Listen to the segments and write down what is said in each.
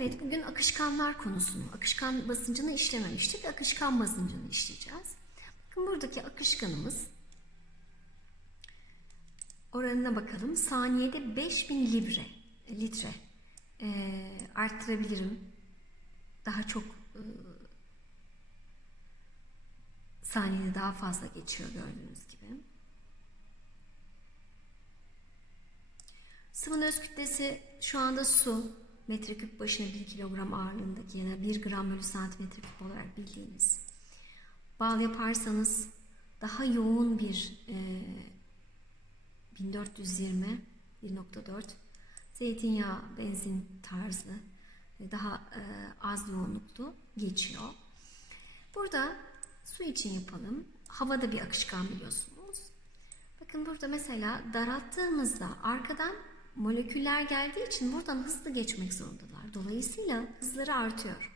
Evet, bugün akışkanlar konusunu, akışkan basıncını işlememiştik. Akışkan basıncını işleyeceğiz. Bakın buradaki akışkanımız oranına bakalım. Saniyede 5000 libre, litre Ee, arttırabilirim. Daha çok e, saniyede daha fazla geçiyor gördüğünüz gibi. Sıvının öz kütlesi şu anda su. Metreküp başına 1 kilogram ağırlığındaki ya da 1 gram bölü santimetre küp olarak bildiğimiz. Bal yaparsanız daha yoğun bir e, 1420 1.4 zeytinyağı, benzin tarzı daha e, az yoğunluklu geçiyor. Burada su için yapalım. Havada bir akışkan biliyorsunuz. Bakın burada mesela daralttığımızda arkadan moleküller geldiği için buradan hızlı geçmek zorundalar. Dolayısıyla hızları artıyor.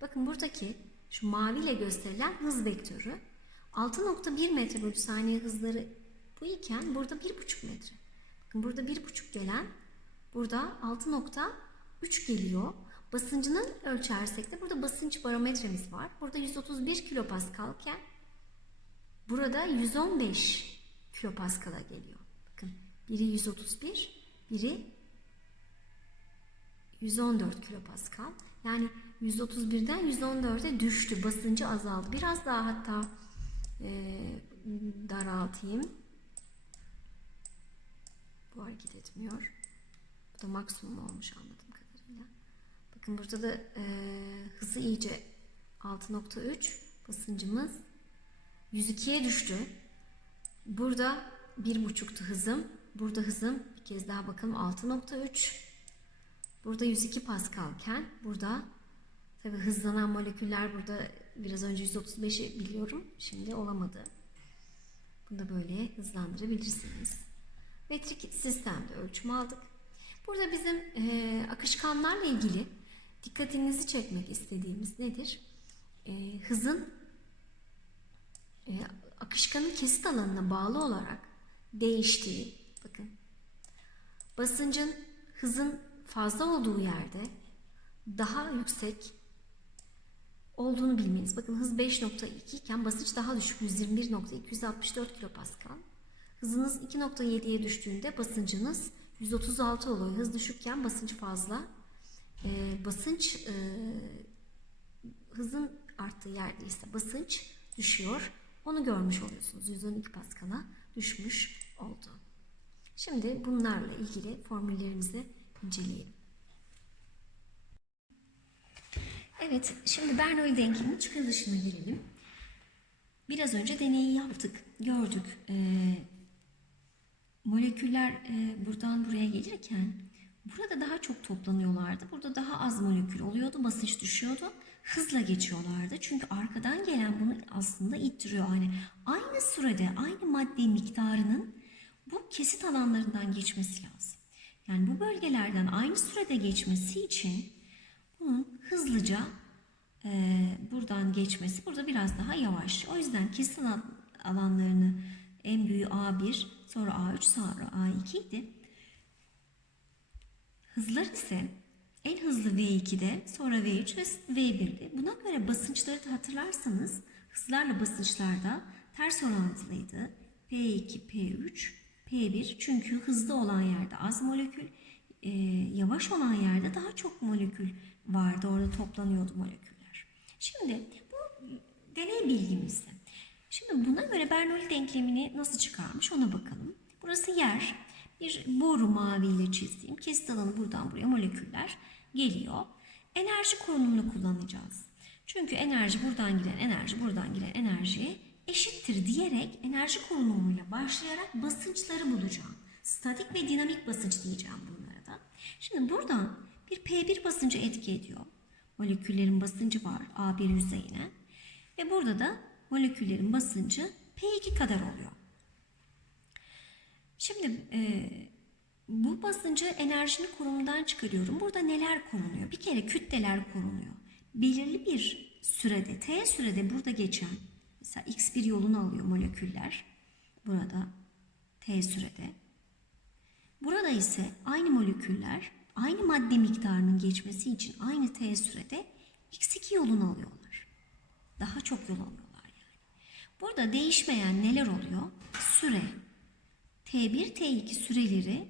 Bakın buradaki şu maviyle gösterilen hız vektörü 6.1 metre bölü saniye hızları bu iken burada 1.5 metre. Bakın burada 1.5 gelen burada 6.3 geliyor. Basıncını ölçersek de burada basınç barometremiz var. Burada 131 kilopaskalken burada 115 kilopaskala geliyor. Bakın biri 131, biri 114 kilopaskal. Yani 131'den 114'e düştü. Basıncı azaldı. Biraz daha hatta e, daraltayım. Bu hareket etmiyor. Bu da maksimum olmuş anladığım kadarıyla. Bakın burada da e, hızı iyice 6.3 basıncımız 102'ye düştü. Burada 1.5'tu hızım. Burada hızım kez daha bakalım 6.3. Burada 102 paskalken burada tabi hızlanan moleküller burada biraz önce 135'i biliyorum. Şimdi olamadı. Bunu da böyle hızlandırabilirsiniz. Metrik sistemde ölçüm aldık. Burada bizim e, akışkanlarla ilgili dikkatinizi çekmek istediğimiz nedir? E, hızın e, akışkanın kesit alanına bağlı olarak değiştiği, bakın basıncın hızın fazla olduğu yerde daha yüksek olduğunu bilmeniz. Bakın hız 5.2 iken basınç daha düşük 121.264 kilopascal. Hızınız 2.7'ye düştüğünde basıncınız 136 oluyor. Hız düşükken basınç fazla. Ee, basınç e, hızın arttığı yerde ise basınç düşüyor. Onu görmüş oluyorsunuz. 112 Pascal'a düşmüş oldu. Şimdi bunlarla ilgili formüllerimizi inceleyelim. Evet, şimdi Bernoulli denkleminin çıkarılışına gelelim. Biraz önce deneyi yaptık, gördük. Ee, moleküller e, buradan buraya gelirken burada daha çok toplanıyorlardı. Burada daha az molekül oluyordu, basınç düşüyordu. Hızla geçiyorlardı. Çünkü arkadan gelen bunu aslında ittiriyor. Yani aynı sürede aynı madde miktarının bu kesit alanlarından geçmesi lazım. Yani bu bölgelerden aynı sürede geçmesi için bunun hızlıca e, buradan geçmesi burada biraz daha yavaş. O yüzden kesit alanlarını en büyüğü A1, sonra A3, sonra A2 idi. Hızlar ise en hızlı V2'de, sonra V3 ve V1'di. Buna göre basınçları da hatırlarsanız hızlarla basınçlarda ters orantılıydı. P2, P3, P1 çünkü hızlı olan yerde az molekül, e, yavaş olan yerde daha çok molekül vardı. Orada toplanıyordu moleküller. Şimdi bu deney bilgimizde. Şimdi buna göre Bernoulli denklemini nasıl çıkarmış ona bakalım. Burası yer. Bir boru maviyle çizdiğim kesit alanı buradan buraya moleküller geliyor. Enerji korunumunu kullanacağız. Çünkü enerji buradan giren enerji buradan giren enerjiye eşittir diyerek enerji korunumuyla başlayarak basınçları bulacağım. Statik ve dinamik basınç diyeceğim bunlara da. Şimdi buradan bir P1 basıncı etki ediyor. Moleküllerin basıncı var A1 yüzeyine. Ve burada da moleküllerin basıncı P2 kadar oluyor. Şimdi e, bu basıncı enerjinin korumundan çıkarıyorum. Burada neler korunuyor? Bir kere kütleler korunuyor. Belirli bir sürede, T sürede burada geçen, mesela X1 yolunu alıyor moleküller. Burada T sürede. Burada ise aynı moleküller aynı madde miktarının geçmesi için aynı t sürede x2 yolunu alıyorlar. Daha çok yol alıyorlar yani. Burada değişmeyen neler oluyor? Süre. T1, T2 süreleri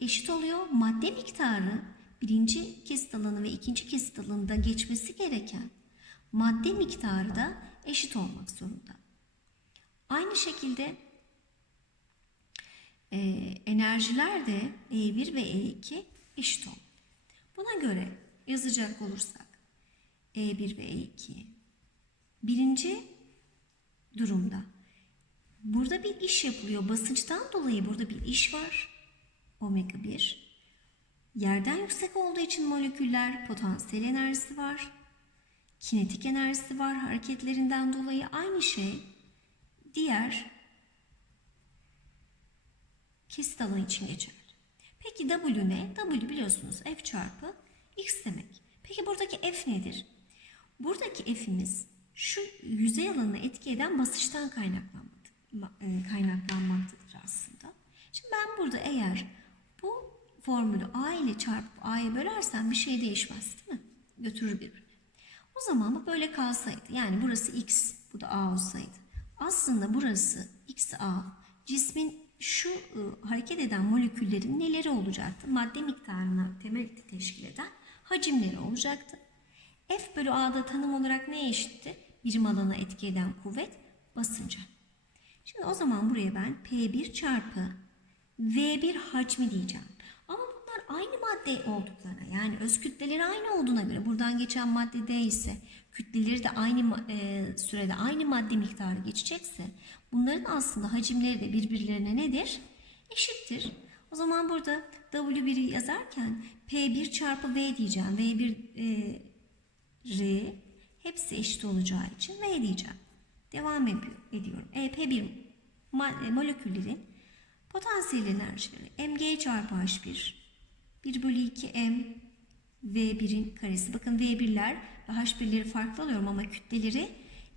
eşit oluyor. Madde miktarı birinci kesit alanı ve ikinci kesit alanında geçmesi gereken madde miktarı da eşit olmak zorunda. Aynı şekilde e, enerjiler de E1 ve E2 eşit olmalı. Buna göre yazacak olursak E1 ve E2 birinci durumda burada bir iş yapılıyor. Basınçtan dolayı burada bir iş var. Omega 1. Yerden yüksek olduğu için moleküller potansiyel enerjisi var. Kinetik enerjisi var hareketlerinden dolayı. Aynı şey diğer kesit alanı için geçer. Peki W ne? W biliyorsunuz F çarpı X demek. Peki buradaki F nedir? Buradaki F'imiz şu yüzey alanına etki eden kaynaklanmaktadır, e, kaynaklanmaktadır aslında. Şimdi ben burada eğer bu formülü A ile çarpıp A'ya bölersem bir şey değişmez değil mi? Götürür birbirini. O zaman bu böyle kalsaydı yani burası X bu da A olsaydı aslında burası X A cismin şu ı, hareket eden moleküllerin neleri olacaktı? Madde miktarına temel teşkil eden hacimleri olacaktı. F bölü A'da tanım olarak neye eşitti? Birim alana etki eden kuvvet basınca. Şimdi o zaman buraya ben P1 çarpı V1 hacmi diyeceğim. Aynı madde olduklarına yani öz kütleleri aynı olduğuna göre buradan geçen madde D ise kütleleri de aynı e, sürede aynı madde miktarı geçecekse bunların aslında hacimleri de birbirlerine nedir? Eşittir. O zaman burada W1'i yazarken P1 çarpı V diyeceğim. V1 e, R hepsi eşit olacağı için V diyeceğim. Devam ediyor- ediyorum. E, P1 ma- e, moleküllerin potansiyel enerjileri mg çarpı H1 1 bölü 2 m V1'in karesi. Bakın V1'ler ve H1'leri farklı alıyorum ama kütleleri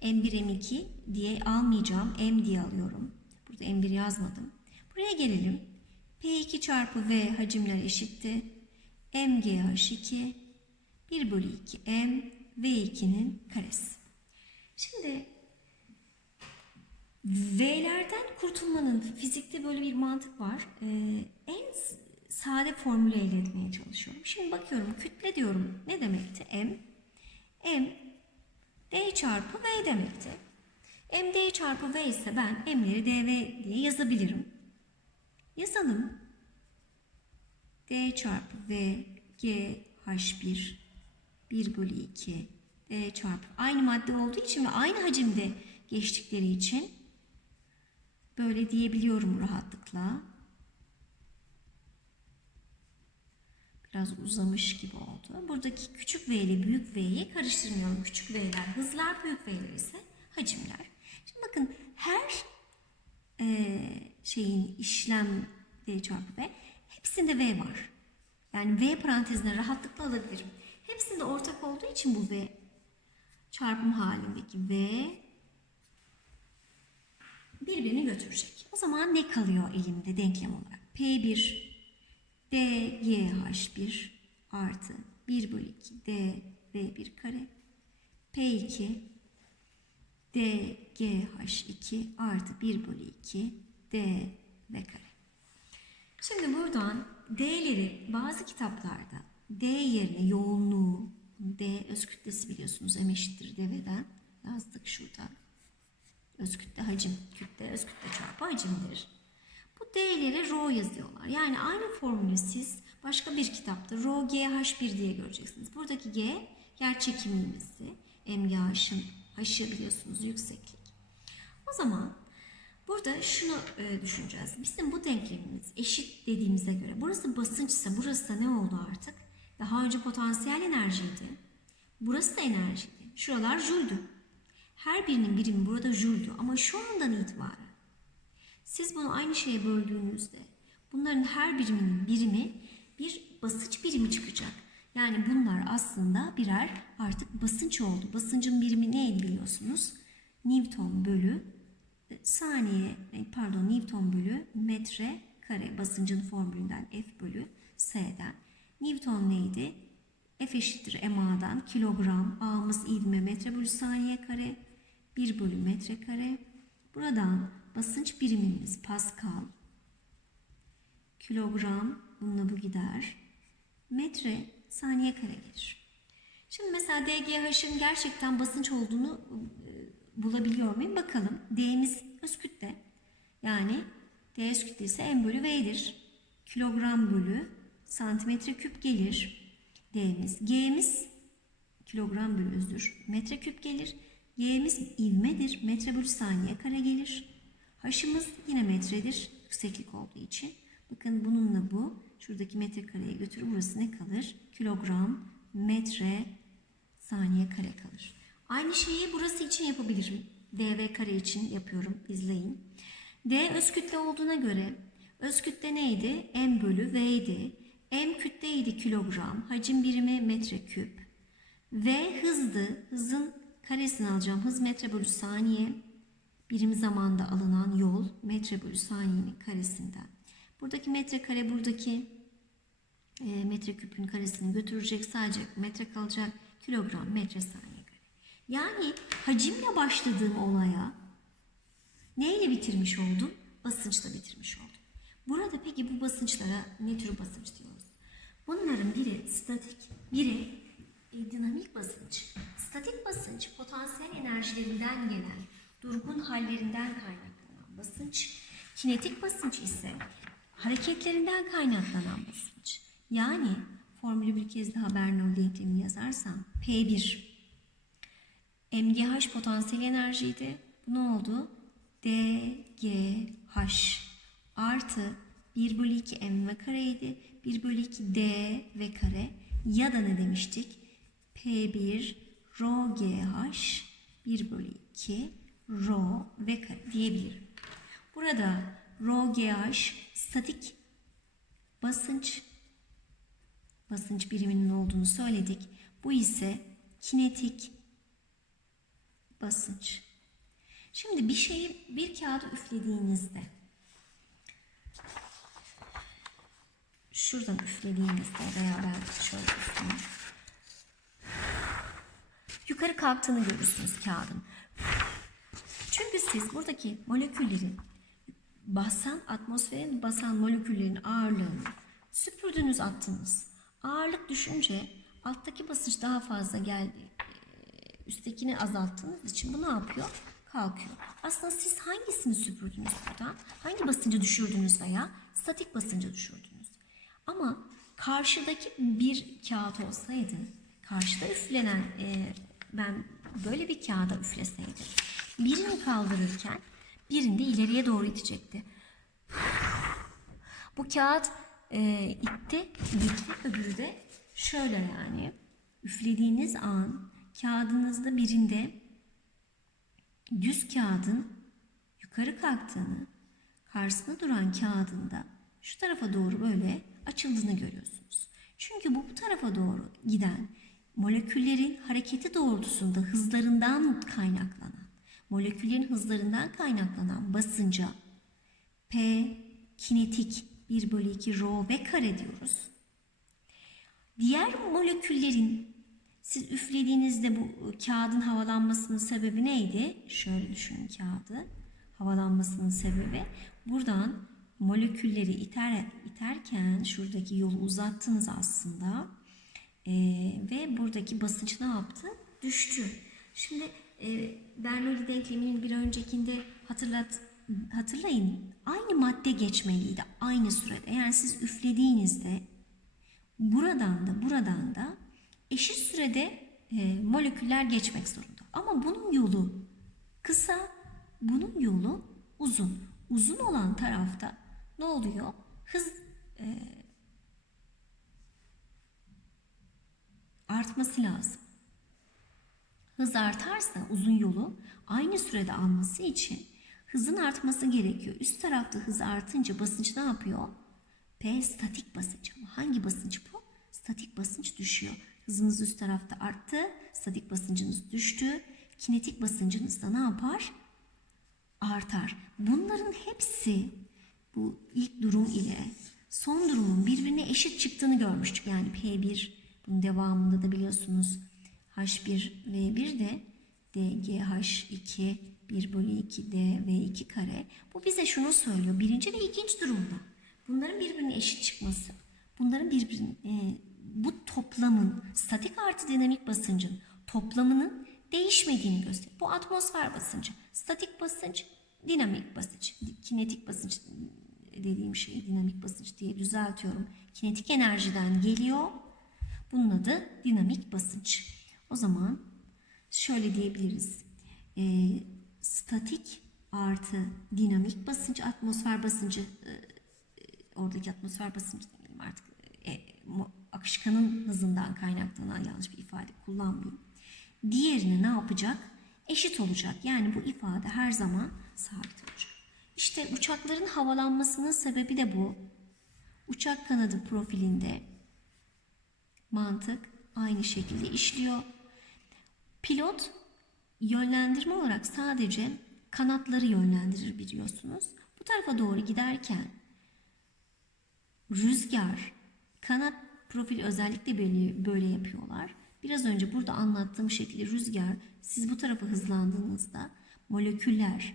M1, M2 diye almayacağım. M diye alıyorum. Burada M1 yazmadım. Buraya gelelim. P2 çarpı V hacimler eşitti. MGH2 1 bölü 2 M V2'nin karesi. Şimdi V'lerden kurtulmanın fizikte böyle bir mantık var. Ee, en sade formülü elde etmeye çalışıyorum. Şimdi bakıyorum kütle diyorum. Ne demekti? M. M D çarpı V demekti. M D çarpı V ise ben M'leri dV diye yazabilirim. Yazalım. D çarpı V G H1 1 bölü 2 D çarpı aynı madde olduğu için ve aynı hacimde geçtikleri için böyle diyebiliyorum rahatlıkla. Biraz uzamış gibi oldu. Buradaki küçük V ile büyük V'yi karıştırmayalım. Küçük V'ler hızlar, büyük V'ler ise hacimler. Şimdi bakın her eee, şeyin işlem D çarpı V hepsinde V var. Yani V parantezine rahatlıkla alabilirim. Hepsinde ortak olduğu için bu V çarpım halindeki V birbirini götürecek. O zaman ne kalıyor elimde denklem olarak? P1 DYH1 artı 1 bölü 2 DV1 kare P2 DGH2 artı 1 bölü 2 DV kare. Şimdi buradan D'leri bazı kitaplarda D yerine yoğunluğu D öz kütlesi biliyorsunuz M eşittir Dv'den yazdık şurada. Öz kütle hacim, kütle öz kütle çarpı hacimdir. Bu D'leri rho yazıyorlar. Yani aynı formülü siz başka bir kitapta rho GH1 diye göreceksiniz. Buradaki G yer çekimimizdi. MGH'ın H'ı biliyorsunuz yükseklik. O zaman burada şunu e, düşüneceğiz. Bizim bu denklemimiz eşit dediğimize göre burası basınçsa burası da ne oldu artık? Daha önce potansiyel enerjiydi. Burası da enerjiydi. Şuralar jüldü. Her birinin birimi burada jüldü ama şu andan itibaren siz bunu aynı şeye böldüğünüzde bunların her biriminin birimi bir basınç birimi çıkacak. Yani bunlar aslında birer artık basınç oldu. Basıncın birimi neydi biliyorsunuz? Newton bölü e, saniye e, pardon Newton bölü metre kare basıncın formülünden F bölü S'den. Newton neydi? F eşittir MA'dan kilogram, A'mız ivme metre bölü saniye kare, 1 bölü metre kare. Buradan basınç birimimiz Pascal, kilogram, bununla bu gider, metre saniye kare gelir. Şimdi mesela DGH'ın gerçekten basınç olduğunu e, bulabiliyor muyum? Bakalım. D'miz öz kütle. Yani D öz kütle ise M bölü V'dir. Kilogram bölü santimetre küp gelir. D'miz. G'miz kilogram bölü özür. Metre küp gelir. Y'miz ivmedir. Metre bölü saniye kare gelir. H'ımız yine metredir. Yükseklik olduğu için. Bakın bununla bu. Şuradaki metre kareye götürür. Burası ne kalır? Kilogram, metre, saniye kare kalır. Aynı şeyi burası için yapabilirim. dv kare için yapıyorum. İzleyin. D öz kütle olduğuna göre öz kütle neydi? M bölü V'ydi. M kütleydi kilogram. Hacim birimi metreküp. V hızdı. Hızın karesini alacağım. Hız metre bölü saniye. Birim zamanda alınan yol metre bölü saniyenin karesinden. Buradaki metrekare buradaki e, metreküpün karesini götürecek. Sadece metre kalacak. Kilogram metre saniye kare. Yani hacimle başladığım olaya neyle bitirmiş oldum? Basınçla bitirmiş oldum. Burada peki bu basınçlara ne tür basınç diyoruz? Bunların biri statik, biri e, dinamik basınç. Statik basınç potansiyel enerjilerinden gelen durgun hallerinden kaynaklanan basınç. Kinetik basınç ise hareketlerinden kaynaklanan basınç. Yani formülü bir kez daha Bernoulli denklemi yazarsam P1 MGH potansiyel enerjiydi. Bu ne oldu? DGH artı 1 bölü 2 M kareydi. 1 bölü 2 D V kare ya da ne demiştik? P1 rho GH 1 bölü 2 rho V kare diyebilirim. Burada rho GH statik basınç basınç biriminin olduğunu söyledik. Bu ise kinetik basınç. Şimdi bir şeyi bir kağıda üflediğinizde şuradan üflediğinizde veya ben şöyle üfleyeyim. Yukarı kalktığını görürsünüz kağıdın. Çünkü siz buradaki moleküllerin basan atmosferin basan moleküllerin ağırlığını süpürdünüz attınız. Ağırlık düşünce alttaki basınç daha fazla geldi. Üsttekini azalttığınız için bu ne yapıyor? Kalkıyor. Aslında siz hangisini süpürdünüz buradan? Hangi basıncı düşürdünüz veya statik basıncı düşürdünüz? Ama karşıdaki bir kağıt olsaydı, karşıda üflenen e, ben böyle bir kağıda üfleseydim, birini kaldırırken birini de ileriye doğru itecekti. Bu kağıt e, itti, gitti, öbürü de şöyle yani. Üflediğiniz an kağıdınızda birinde düz kağıdın yukarı kalktığını, karşısında duran kağıdında şu tarafa doğru böyle açıldığını görüyorsunuz. Çünkü bu bu tarafa doğru giden moleküllerin hareketi doğrultusunda hızlarından kaynaklanan, moleküllerin hızlarından kaynaklanan basınca P kinetik 1 bölü 2 rho v kare diyoruz. Diğer moleküllerin siz üflediğinizde bu kağıdın havalanmasının sebebi neydi? Şöyle düşünün kağıdı. Havalanmasının sebebi buradan molekülleri iter, iterken şuradaki yolu uzattınız aslında. Ee, ve buradaki basınç ne yaptı? Düştü. Şimdi e, Bernoulli denkleminin bir öncekinde hatırlat hatırlayın aynı madde geçmeliydi aynı sürede. Yani siz üflediğinizde buradan da buradan da eşit sürede e, moleküller geçmek zorunda. Ama bunun yolu kısa, bunun yolu uzun. Uzun olan tarafta ne oluyor? Hız e, artması lazım. Hız artarsa uzun yolu aynı sürede alması için hızın artması gerekiyor. Üst tarafta hız artınca basınç ne yapıyor? P statik basınç. Ama hangi basınç bu? Statik basınç düşüyor. Hızınız üst tarafta arttı. Statik basıncınız düştü. Kinetik basıncınız da ne yapar? Artar. Bunların hepsi bu ilk durum ile son durumun birbirine eşit çıktığını görmüştük. Yani P1 bunun devamında da biliyorsunuz H1 V1 de DGH2 1 bölü 2 D V2 kare. Bu bize şunu söylüyor. Birinci ve ikinci durumda bunların birbirine eşit çıkması. Bunların birbirine e, bu toplamın statik artı dinamik basıncın toplamının değişmediğini gösteriyor. Bu atmosfer basıncı, statik basınç, dinamik basınç, kinetik basınç dediğim şey dinamik basınç diye düzeltiyorum. Kinetik enerjiden geliyor. Bunun adı dinamik basınç. O zaman şöyle diyebiliriz. Ee, statik artı dinamik basınç, atmosfer basıncı e, oradaki atmosfer basıncı demeyelim artık e, akışkanın hızından kaynaklanan yanlış bir ifade kullanmayayım. Diğerine ne yapacak? Eşit olacak. Yani bu ifade her zaman sabit olacak. İşte uçakların havalanmasının sebebi de bu. Uçak kanadı profilinde mantık aynı şekilde işliyor. Pilot yönlendirme olarak sadece kanatları yönlendirir biliyorsunuz. Bu tarafa doğru giderken rüzgar, kanat profili özellikle böyle, böyle yapıyorlar. Biraz önce burada anlattığım şekilde rüzgar siz bu tarafa hızlandığınızda moleküller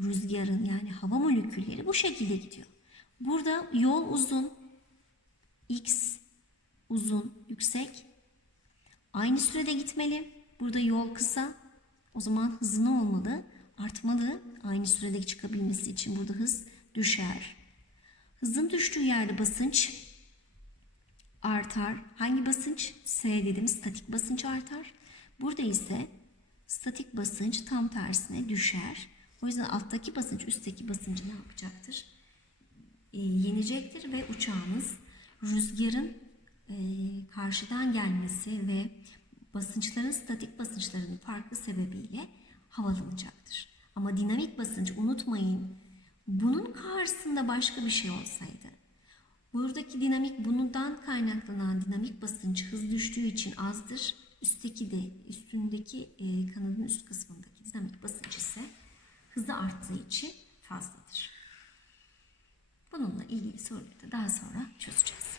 rüzgarın yani hava molekülleri bu şekilde gidiyor. Burada yol uzun, x uzun, yüksek. Aynı sürede gitmeli. Burada yol kısa. O zaman hızı ne olmalı? Artmalı. Aynı sürede çıkabilmesi için burada hız düşer. Hızın düştüğü yerde basınç artar. Hangi basınç? S dedim statik basınç artar. Burada ise statik basınç tam tersine düşer. O yüzden alttaki basınç üstteki basıncı ne yapacaktır? E, yenecektir ve uçağımız rüzgarın e, karşıdan gelmesi ve basınçların statik basınçların farklı sebebiyle havalanacaktır. Ama dinamik basınç unutmayın bunun karşısında başka bir şey olsaydı Buradaki dinamik bundan kaynaklanan dinamik basınç hız düştüğü için azdır. Üstteki de üstündeki e, kanadın üst kısmındaki dinamik basınç ise hızı arttığı için fazladır. Bununla ilgili soruları da daha sonra çözeceğiz.